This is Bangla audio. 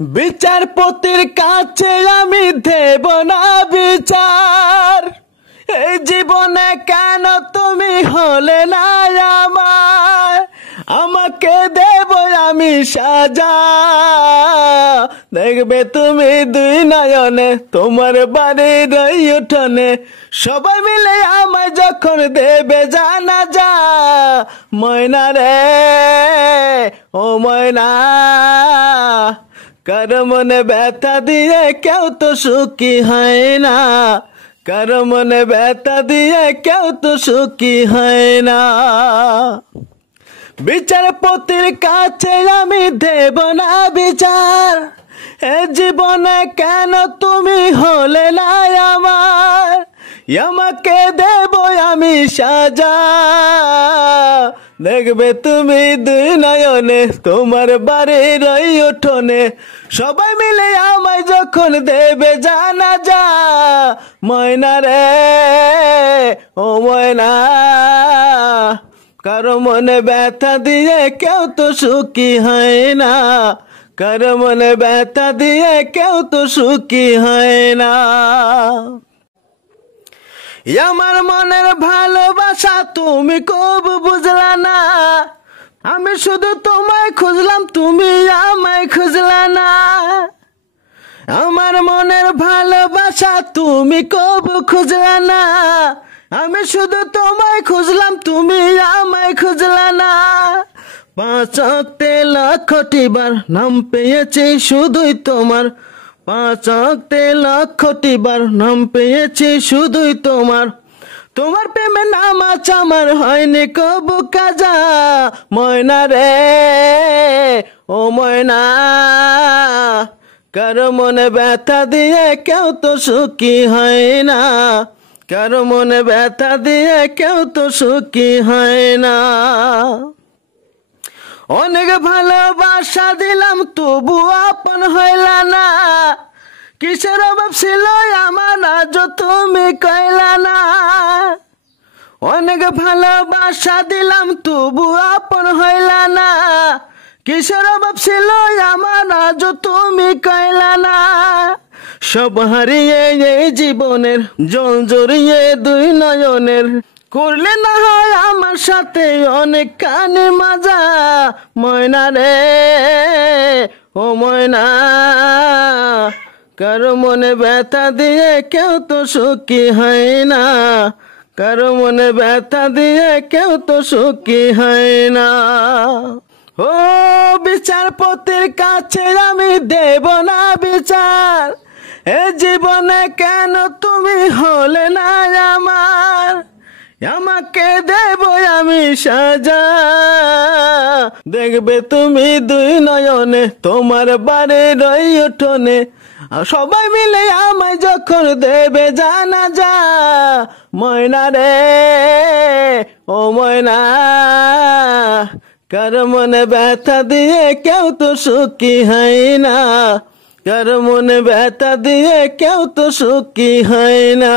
বিচারপতির কাছে আমি দেব না বিচার, এই জীবনে কেন তুমি হলে না আমার, আমাকে দেব আমি সাজা। দেখবে তুমি দুই নয়নে তোমার বাড়ির ওই উঠোনে, সবাই মিলে আমায় যখন দেবে জানাজা। ময়না রে ও ময়না, কারো মনে ব্যথা দিয়ে কেউ তো সুখী হয় না, কারো মনে ব্যথা দিয়ে কেউ তো সুখী হয় না। বিচারপতির কাছে আমি দেব না বিচার, এ জীবনে কেন তুমি হলে না আমার, আমাকে দেব আমি সাজা। দেখবে তুমি দুই নয়নে তোমার বাড়ির ওই উঠোনে, সবাই মিলে আমায় যখন দেবে জানাজা। ময়না রে ও ময়না, কারো মনে ব্যথা দিয়ে কেউ তো সুখী হয় না, কারো মনে ব্যথা দিয়ে কেউ তো সুখী হয় না। আমার মনের ভালোবাসা তুমি কব বুঝলা না, আমি শুধু তোমায় খুঁজলাম তুমি আমায় খুঁজলা না। আমার মনের ভালোবাসা তুমি কব খুঁজলা না, আমি শুধু তোমায় খুঁজলাম তুমি আমায় খুঁজলা না। 5 ওয়াক্তে লাখটি বার নাম পেয়েছি শুধুই তোমার, 5 ওয়াক্তে লাখটি বার নাম পেয়েছি শুধুই তোমার। তোমার প্রেমে নামাজ আমার হয়নি কবু কাজা। ময়না রে ও ময়না, কারো মনে ব্যথা দিয়ে কেউ তো সুখী হয় না, কারো মনে ব্যথা দিয়ে কেউ তো সুখী হয় না। অনেক ভালোবাসা দিলাম তবু আপন হইলা না, কিসের অভাব ছিল আমার আজ তুমি কইলা না। অনেক ভালোবাসা দিলাম তবু আপন হইলা না, কিসের অভাব ছিল আমার আজ তুমি কইলা না। সব হারিয়ে এই জীবনের জল জড়িয়ে দুই নয়নের, করলে না হয় আমার সাথে অনেক কানে মাজা। ময়না রে ও ময়না, কারো মনে ব্যথা দিয়ে কেউ তো সুখী হয় না, কারো মনে ব্যথা দিয়ে কেউ তো সুখী হয় না। ও বিচারপতির কাছে আমি দেব না বিচার, এ জীবনে কেন তুমি হলে না আমার, আমাকে দেব আমি সাজা। দেখবে তুমি দুই নয়নে তোমার বাড়ির ওই উঠোনে, সবাই মিলে আমায় যখন দেবে জানাজা। ময়না রে ও ময়না, কারো মনে ব্যথা দিয়ে কেউ তো সুখী হয় না, কারো মনে ব্যথা দিয়ে কেউ তো সুখী হয় না।